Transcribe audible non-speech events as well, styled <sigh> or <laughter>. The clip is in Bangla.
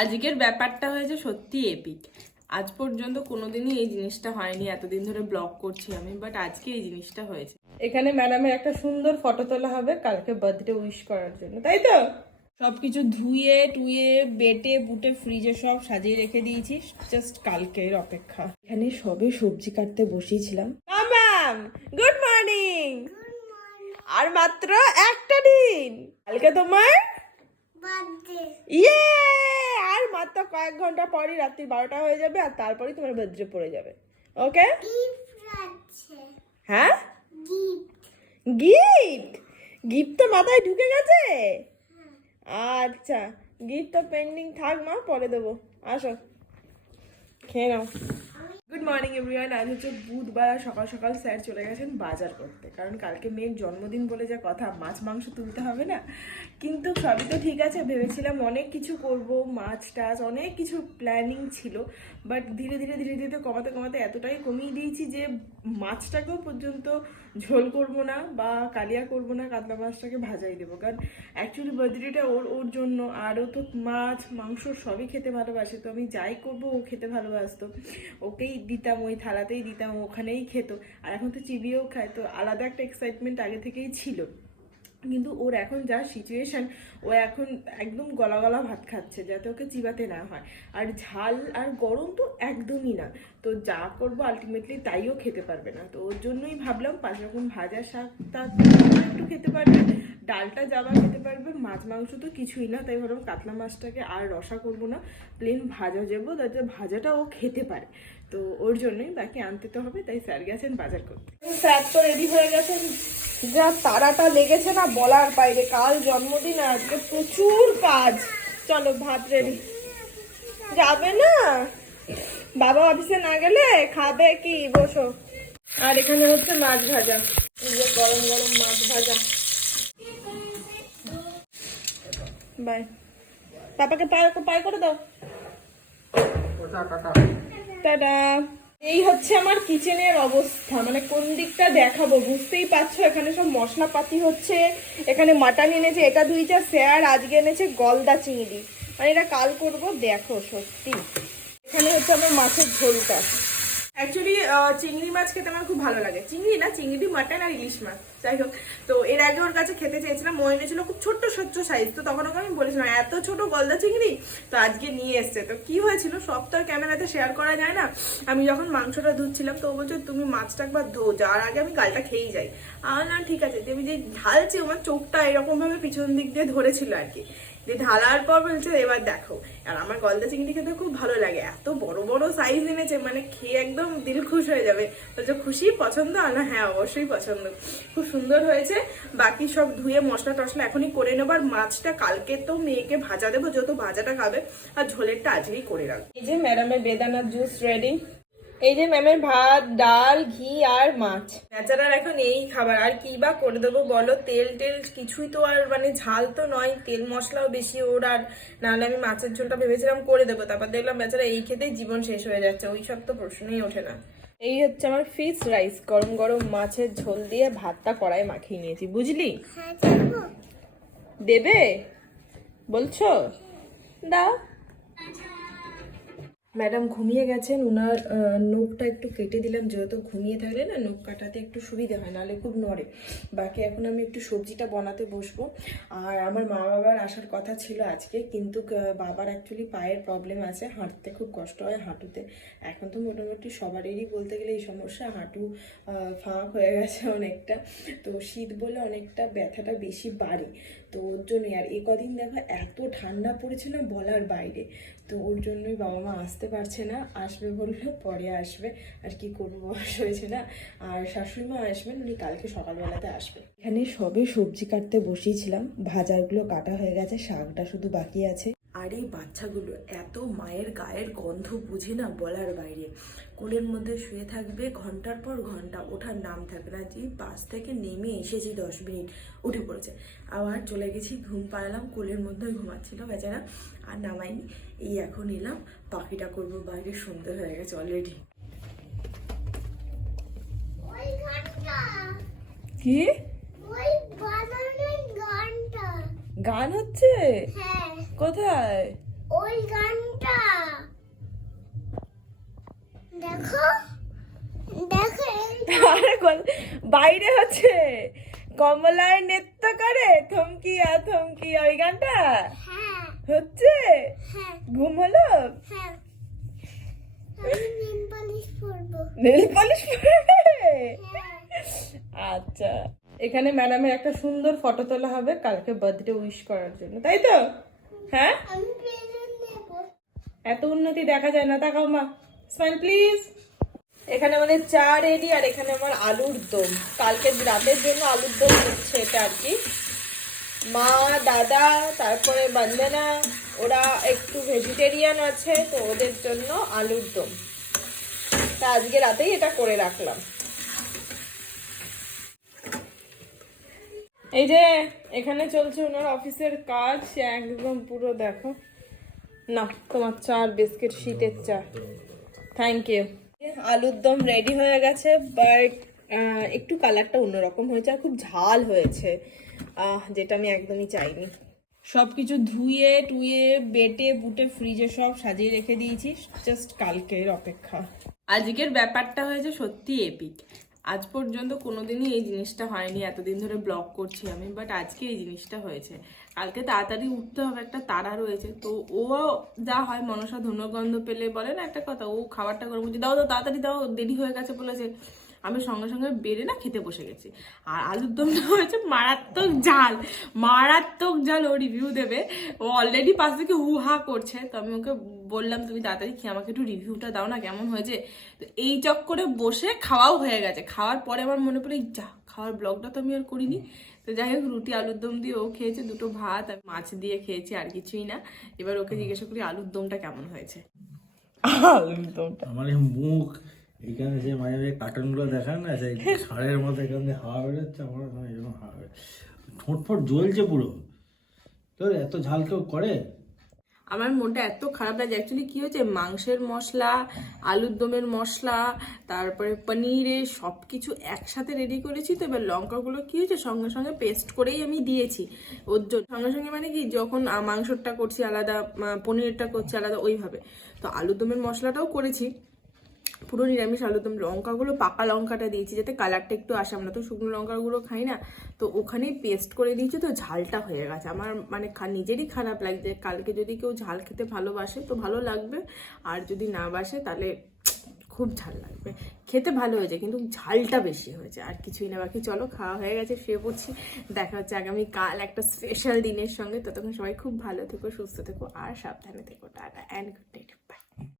আজকের ব্যাপারটা হয়েছে সত্যি এপিক আজ পর্যন্ত কোনোদিনই এই জিনিসটা হয়নি এতদিন ধরে ব্লগ করছি আমি বাট আজকে এই জিনিসটা হয়েছে। এখানে ম্যাডামের একটা সুন্দর ফটো তোলা হবে কালকে বার্থডে উইশ করার জন্য তাই তো? সবকিছু ধুয়ে টুয়ে বেটে বুটে ফ্রিজে সব সাজিয়ে রেখে দিয়েছি জাস্ট কালকের অপেক্ষা। এখানে সবে সবজি কাটতে বসিয়েছিলাম ম্যাম গুড মর্নিং আর মাত্র একটা দিন! কালকে তোমার? ইয়ে কয়েক ঘণ্টা পরই রাত্রি বারোটা হয়ে যাবে আর তারপরেই তোমার বার্থডে পড়ে যাবে। ওকে? হ্যাঁ? গিফট? গিফট তো মাথায় ঢুকে গেছে? আচ্ছা গিফট তো পেন্ডিং থাক মা, পরে দেবো। আসো। খেয়ে নাও। গুড মর্নিং এভরিওয়ান আজ হচ্ছে বুধবার সকাল সকাল স্যার চলে গেছেন বাজার করতে। কারণ কালকে মেয়ের জন্মদিন বলে যা কথা, মাছ, মাংস তুলতে হবে না? কিন্তু সবই তো ঠিক আছে, ভেবেছিলাম অনেক কিছু করব, মাছ, টাছ, অনেক কিছু প্ল্যানিং ছিল। বাট ধীরে ধীরে ধীরে ধীরে কমাতে কমাতে এতটাই কমিয়ে দিয়েছি যে মাছটাকেও পর্যন্ত ঝোল করব না বা কালিয়া করব না, কাতলা মাছটাকে ভাজাই দেবো। কারণ অ্যাকচুয়ালি বার্থডেটা ওর ওর জন্য। আরও তো মাছ, মাংস সবই খেতে ভালোবাসে। তো আমি যাই করব, ও খেতে ভালোবাসতো। ওকেই দিতাম, ওই থালাতেই দিতাম, ওখানেই খেত। আর এখন তো চিবিয়েও খায়, তো আলাদা একটা এক্সাইটমেন্ট আগে থেকেই ছিল। কিন্তু ওর এখন যা সিচুয়েশন ও এখন একদম গলা গলা ভাত খাচ্ছে, যাতে ওকে চিবাতে না হয়। আর ঝাল আর গরম তো একদমই না। তো যা করব আলটিমেটলি তাইও খেতে পারবে না। তো ওর জন্যই ভাবলাম পাঁচ রকম ভাজা শাকটা একটু খেতে পারবে। ডালটা যাবা খেতে পারবে, মাছ, মাংস তো কিছুই না, তাই ভাবলাম কাতলা মাছটাকে আর রসা করব না প্লেন ভাজা যাব, যাতে ভাজাটা ও খেতে পারে। তো ওর জন্যই বাকি আনতে তো হবে, তাই স্যার গেছেন বাজার করতে। স্যার তো রেডি হয়ে গেছেন। যা তারাটা লেগেছে না বলার বাইরে, কাল জন্মদিন আজকে প্রচুর কাজ। চলো ভাত রেডি যাবে না? বাবা অফিসে না গেলে খাবে কি? বসো। আর এখানে হচ্ছে মাছ ভাজা। গরম গরম মাছ ভাজা। বাই পাপাকে পায়ে পায়ে করে দাও। টাটা। এই হচ্ছে আমার কিচেনের অবস্থা। মানে কোন দিকটা দেখাবো বুঝতেই পারছ? এখানে সব মশলাপাতি হচ্ছে। এখানে মাটন এনেছে এটা দুইটা স্যার আজকে এনেছে গলদা চিংড়ি। মানে এটা কাল করব দেখো সত্যি। এখানে হচ্ছে আমার মাছের ঝোলটা। অ্যাকচুয়ালি চিংড়ি মাছ খেতে আমার খুব ভালো লাগে। চিংড়ি না, চিংড়ি, মাটন আর ইলিশ মাছ। যাই হোক, তো এর আগে ওর কাছে খেতে চেয়েছিলাম ও এনেছিল খুব ছোট্ট ছোট্ট সাইজ তো তখন ওকে আমি বলেছিলাম, এত ছোট গলদা চিংড়ি? তো আজকে নিয়ে এসছে। তো কি হয়েছিল, সব তো ক্যামেরাতে শেয়ার করা যায় না। আমি যখন মাংসটা ধুচ্ছিলাম, তো ও বলছে, তুমি মাছটা একবার ধো যাওয়ার আগে আমি গালটা খেয়েই যাই। আর না ঠিক আছে। আমি যে ঢালছি, আমার চোখটা এরকম ভাবে পিছন দিক দিয়ে ধরেছিল আর কি। দিয়ে ঢালার পর বলছে, এবার দেখো। আর আমার গলদা চিংড়ি খেতে খুব ভালো লাগে। এত বড় বড় সাইজ এনেছে মানে খেয়ে একদম দিল খুশ হয়ে যাবে। বলছে খুশি পছন্দ? আর না হ্যাঁ অবশ্যই পছন্দ। খুব সুন্দর হয়েছে। বাকি সব ধুয়ে মশলা টশলা এখনই করে নেব। আর মাছটা কালকে তো মেয়েকে ভাজা দেবো যত ভাজাটা খাবে। আর ঝোলেরটা আজকেই করে রাখব। এই যে ম্যাডামের বেদানার জুস রেডি এই যে ম্যামের ভাত ডাল ঘি আর মাছ। বেচারার এখন এই খাবার আর কি বা করে দেবো বলো? তেল টেল কিছুই তো আর মানে ঝাল তো নয় তেল মশলাও বেশি ওর আর নাহলে আমি মাছের ঝোলটা ভেবেছিলাম করে দেবো। তারপর দেখলাম বেচারা এই খেতেই জীবন শেষ হয়ে যাচ্ছে ওই সব তো প্রশ্নই ওঠে না। এই হচ্ছে আমার ফিশ রাইস গরম গরম মাছের ঝোল দিয়ে ভাতটা কড়াই মাখিয়ে নিয়েছি বুঝলি? দেবে? বলছো? দাও। ম্যাডাম ঘুমিয়ে গেছেন ওনার নখটা একটু কেটে দিলাম, যেহেতু ঘুমিয়ে থাকলে না, নখ কাটাতে একটু সুবিধা হয়, নাহলে খুব নড়ে। বাকি এখন আমি একটু সবজিটা বানাতে বসবো। আর আমার মা বাবার আসার কথা ছিল আজকে, কিন্তু বাবার অ্যাকচুয়ালি পায়ের প্রবলেম আছে, হাঁটতে খুব কষ্ট হয় হাঁটুতে। এখন তো মোটামুটি সবারই বলতে গেলে এই সমস্যা, হাঁটু ফাঁক হয়ে গেছে অনেকটা। তো শীত বলে অনেকটা ব্যথাটা বেশি বাড়ে। তো ওর জন্যই, আর এ কদিন দেখো এত ঠান্ডা পড়েছে না বলার বাইরে। তো ওর জন্যই বাবা মা আসতে পারছে না। আসবে বললে পরে আসবে। আর কি করব, বয়স হয়েছে না। আর শাশুড়ি মা আসবেন, উনি কালকে সকালবেলাতে আসবে। এখানে সবে সবজি কাটতে বসিয়েছিলাম। ভাজারগুলো কাটা হয়ে গেছে, শাকটা শুধু বাকি আছে। আর এই বাচ্চাগুলো এত মায়ের গায়ের গন্ধ বুঝে না বলার বাইরে। কোলের মধ্যে শুয়ে থাকবে ঘণ্টার পর ঘণ্টা ওঠার নাম থাকবে না। যে বাস থেকে নেমে এসেছি দশ মিনিট উঠে পড়েছে। আবার চলে গেছি ঘুম পাড়ালাম কোলের মধ্যে ঘুমাচ্ছিল বেচারা। আর নামাইনি এই এখন এলাম পাখিটা করব বাইরে সন্ধে হয়ে গেছে অলরেডি কি? গান হচ্ছে? হ্যাঁ। কোথায়? ওই গানটা। দেখো। দেখো <laughs> আরে বাইরে হচ্ছে। কমলায় নৃত্য করে থমকিয়া থমকিয়া ওই গানটা? হ্যাঁ। হচ্ছে? হ্যাঁ। ঘুম হলো? নীল পলিশ পরবে। আচ্ছা। এখানে ম্যাডামের একটা সুন্দর ফটো তোলা হবে কালকে বার্থডে উইশ করার জন্য তাই তো? হ্যাঁ? এত উন্নতি দেখা যায় না তাকাও মা। স্মাইল প্লিজ এখানে আমাদের চা রেডি আর এখানে আমার আলুর দম। কালকে রাতের জন্য আলুর দম হচ্ছে এটা আর কি। মা দাদা তারপরে বন্দনা ওরা একটু ভেজিটেরিয়ান আছে তো ওদের জন্য আলুর দম। তা আজকে রাতেই এটা করে রাখলাম। এই যে এখানে চলছে ওনার অফিসের কাজ একদম পুরো দেখো। না, তোমার চা আর বিস্কিট শীতের চা। থ্যাংক ইউ আলুর দম রেডি হয়ে গেছে বাট একটু কালারটা অন্যরকম হয়েছে আর খুব ঝাল হয়েছে। যেটা আমি একদমই চাইনি। সব কিছু ধুয়ে, টুয়ে, বেটে, বুটে ফ্রিজে সব সাজিয়ে রেখে দিয়েছি জাস্ট কালকের অপেক্ষা। আজকের ব্যাপারটা হয়েছে সত্যি এপিক আজ পর্যন্ত কোনোদিনই এই জিনিসটা হয়নি, এতদিন ধরে ব্লগ করছি আমি বাট আজকে এই জিনিসটা হয়েছে। কালকে তাড়াতাড়ি উঠতে হবে, একটা তারা রয়েছে। তো ও যা হয়, মনসা ধন্যগন্ধ পেলে বলে না একটা কথা, ও খাবারটা করে বলছে দাও দাও, তাড়াতাড়ি দাও, দেরি হয়ে গেছে, বলেছে। আমি সঙ্গে সঙ্গে বেড়ে না খেতে বসে গেছি। আর আলুর দমটা হয়েছে মারাত্মক জাল মারাত্মক জাল ও রিভিউ দেবে। ও অলরেডি পাশ থেকে হু হা করছে। তো আমি ওকে বললাম তুমি তাড়াতাড়ি খেয়ে আমাকে একটু রিভিউটা দাও না কেমন হয়েছে? তো এই চক্করে বসে খাওয়াও হয়ে গেছে। খাওয়ার পরে আমার মনে পড়ে যা খাওয়ার ব্লগটা তো আমি আর করিনি। তো যাই হোক রুটি আলুর দম দিয়ে ও খেয়েছে দুটো ভাত আর মাছ দিয়ে খেয়েছি আর কিছুই না। এবার ওকে জিজ্ঞাসা করি আলুর দমটা কেমন হয়েছে? আলুর দমটা। আমার মুখ এখানে যে মাঝে মাঝে কার্টুনগুলো দেখান না, সেই ষাঁড়ের মতো এখান হাওয়া বেরোচ্ছে, আমার এরকম হাওয়া ঠোঁট ফোট জ্বলছে পুরো। তোর এত ঝাল কেউ করে? আমার মনটা এত খারাপ লাগে অ্যাকচুয়ালি কি হয়েছে, মাংসের মশলা, আলুর দমের মশলা, তারপরে পনিরে সব কিছু একসাথে রেডি করেছি তো, এবার লঙ্কাগুলো কী হয়েছে, সঙ্গে সঙ্গে পেস্ট করেই আমি দিয়েছি। ওর জন্য সঙ্গে সঙ্গে মানে কি, যখন মাংসটা করছি আলাদা পনিরটা করছি আলাদা ওইভাবে। তো আলুর দমের মশলাটাও করেছি। পুরো নিরামিষ আলুদম লঙ্কাগুলো, পাকা লঙ্কাটা দিয়েছি যাতে কালারটা একটু আসে। আমরা তো শুকনো লঙ্কাগুলো খাই না, তো ওখানেই পেস্ট করে দিয়েছি, তো ঝালটা হয়ে গেছে। আমার মানে নিজেরই খারাপ লাগছে। কালকে যদি কেউ ঝাল খেতে ভালোবাসে, তো ভালো লাগবে। আর যদি না বাসে, তাহলে খুব ঝাল লাগবে। খেতে ভালো হয়েছে, কিন্তু ঝালটা বেশি হয়েছে। আর কিছুই না, বাকি চলো, খাওয়া হয়ে গেছে, শুয়ে পড়ছি। দেখা হচ্ছে আগামী কাল একটা স্পেশাল দিনের সঙ্গে। ততক্ষণ সবাই খুব ভালো থেকো, সুস্থ থেকো, আর সাবধানে থেকো। Tata and good night